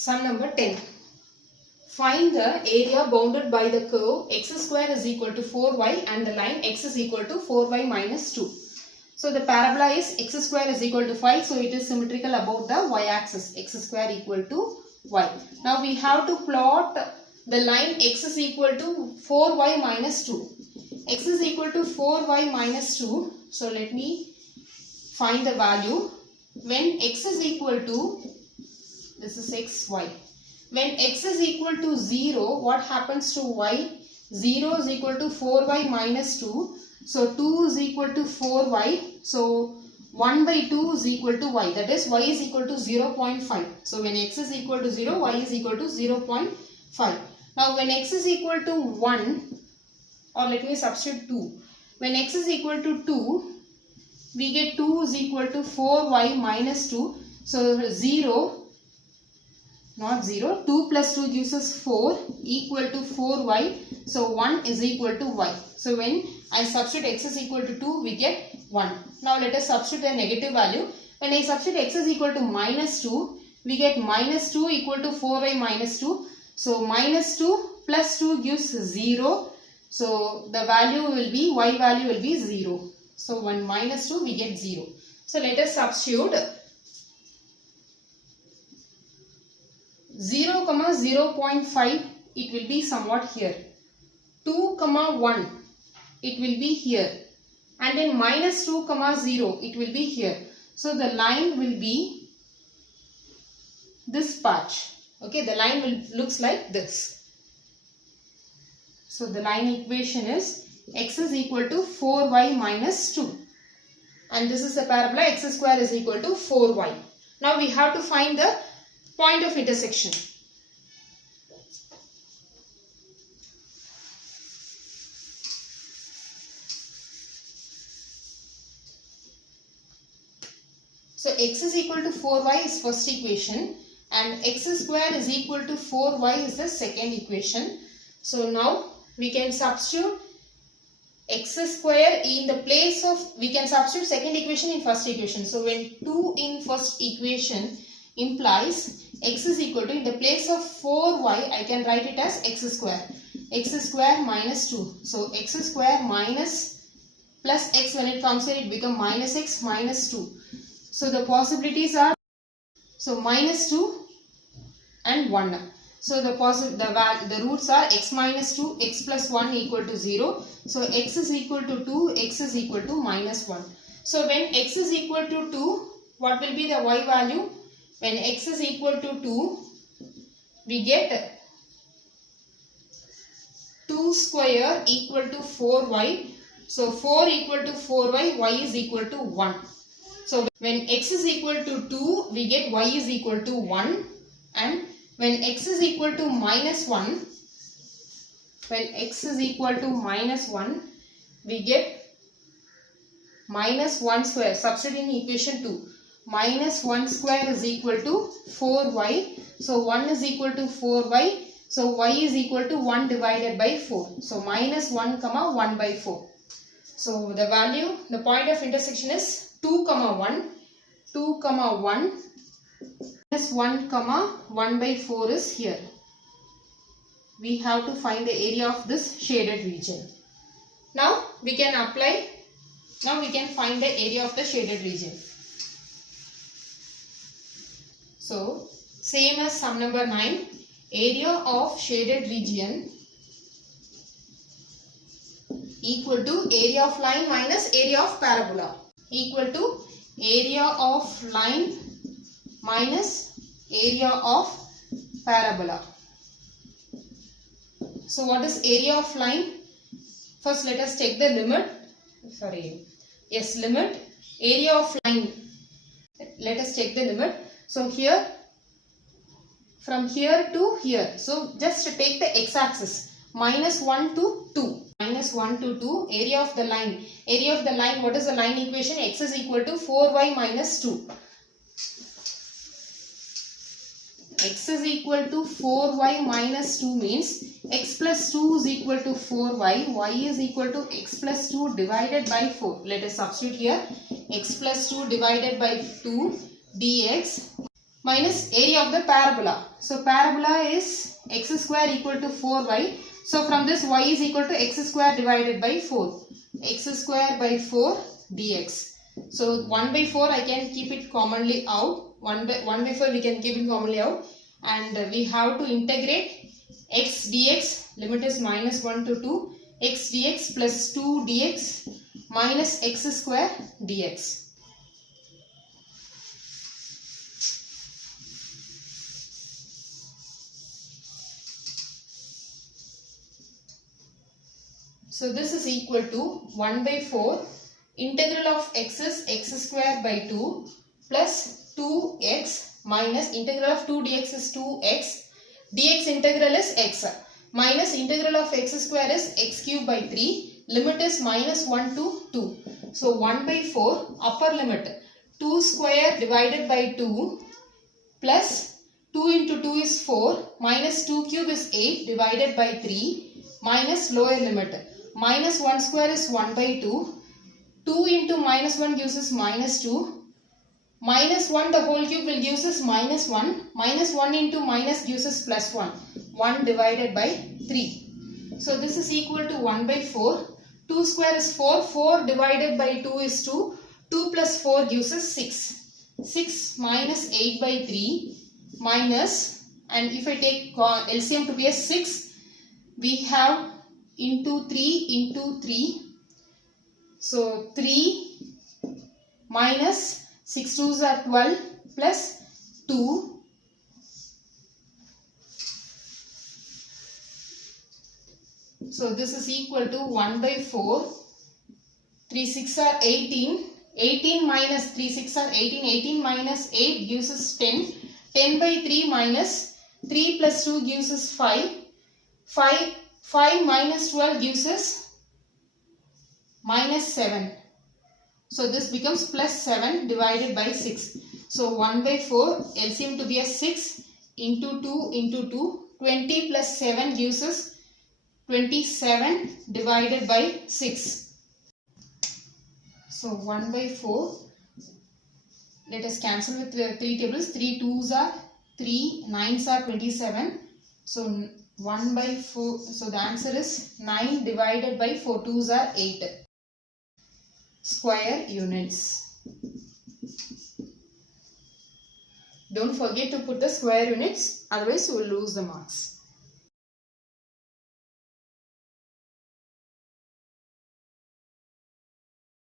Sum number 10. Find the area bounded by the curve x square is equal to 4y and the line x is equal to 4y minus 2. So the parabola is x square is equal to 5. So it is symmetrical about the y axis, x square equal to y. Now we have to plot the line x is equal to 4y minus 2. X is equal to 4y minus 2. So let me find the value. When x is equal to, this is x, y. When x is equal to 0, what happens to y? 0 is equal to 4y minus 2. So 2 is equal to 4y. So 1 by 2 is equal to y. That is y is equal to 0.5. So when x is equal to 0, y is equal to 0.5. Now when x is equal to 1, or let me substitute 2. When x is equal to 2, we get 2 is equal to 4y minus 2. So 0, not 0, 2 plus 2 gives us 4 equal to 4y. So 1 is equal to y. So when I substitute x is equal to 2, we get 1. Now let us substitute a negative value. When I substitute x is equal to minus 2, we get minus 2 equal to 4y minus 2. So minus 2 plus 2 gives 0. So the value will be, y value will be 0. So when minus 2, we get 0. So let us substitute 0, 0.5, it will be somewhat here. 2, 1, it will be here. And then minus 2, 0, it will be here. So the line will be this patch. Okay, the line will looks like this. So the line equation is x is equal to 4y minus 2. And this is the parabola x square is equal to 4y. Now we have to find the point of intersection. So x is equal to 4y is first equation and x square is equal to 4y is the second equation. So now we can substitute x square in the place of, we can substitute second equation in first equation. So when 2 in first equation implies x is equal to, in the place of 4y, I can write it as x square. X square minus 2. So x square minus plus x, when it comes here it becomes minus x minus 2. So the possibilities are, so minus 2 and 1. So the roots are x minus 2, x plus 1 equal to 0. So x is equal to 2, x is equal to minus 1. So when x is equal to 2, what will be the y value? When x is equal to 2, we get 2 square equal to 4y. So 4 equal to 4y, y is equal to 1. So when x is equal to 2, we get y is equal to 1. And when x is equal to minus 1, when x is equal to minus 1, we get minus 1 square. Substituting equation 2. Minus 1 square is equal to 4y. So 1 is equal to 4y. So y is equal to 1 divided by 4. So minus 1, 1 by 4. So the value, the point of intersection is 2, 1, 2, 1. Minus 1, 1 by 4 is here. We have to find the area of this shaded region. Now we can apply, now we can find the area of the shaded region. So same as sum number 9, area of shaded region equal to area of line minus area of parabola, equal to area of line minus area of parabola. So what is area of line? First let us take the limit. Limit. Area of line. Let us take the limit. So here, from here to here. So just take the x-axis. Minus 1 to 2. Minus 1 to 2. Area of the line. Area of the line, what is the line equation? X is equal to 4y minus 2. X is equal to 4y minus 2 means x plus 2 is equal to 4y. Y is equal to x plus 2 divided by 4. Let us substitute here. X plus 2 divided by 2 dx minus area of the parabola. So parabola is x square equal to 4y. So from this y is equal to x square divided by 4. X square by 4 dx. So 1 by 4 I can keep it commonly out. 1 by 4 we can keep it commonly out. And we have to integrate x dx. Limit is minus 1 to 2. X dx plus 2 dx minus x square dx. So this is equal to 1 by 4 integral of x is x square by 2 plus 2x minus integral of 2 dx is 2x. Dx integral is x minus integral of x square is x cube by 3. Limit is minus 1 to 2. So 1 by 4 upper limit 2 square divided by 2 plus 2 into 2 is 4 minus 2 cube is 8 divided by 3 minus lower limit. Minus 1 square is 1 by 2. 2 into minus 1 gives us minus 2. Minus 1 the whole cube will give us minus 1. Minus 1 into minus gives us plus 1. 1 divided by 3. So this is equal to 1 by 4. 2 square is 4. 4 divided by 2 is 2. 2 plus 4 gives us 6. 6 minus 8 by 3 minus, and if I take LCM to be a 6, we have into 3 into 3. So 3 minus 6 2s are 12 plus 2. So this is equal to 1 by 4. 3 6 are 18. 18 minus 3 6 are 18. 18 minus 8 gives us 10. 10 by 3 minus 3 plus 2 gives us 5. 5 minus 12 gives us minus 7. So this becomes plus 7 divided by 6. So 1 by 4 LCM to be a 6 into 2 into 2. 20 plus 7 gives us 27 divided by 6. So 1 by 4. Let us cancel with 3 tables. 3 2s are 3, 9s are 27. So 1 by 4, so the answer is 9 divided by 4 2s are 8 square units. Don't forget to put the square units, otherwise you will lose the marks.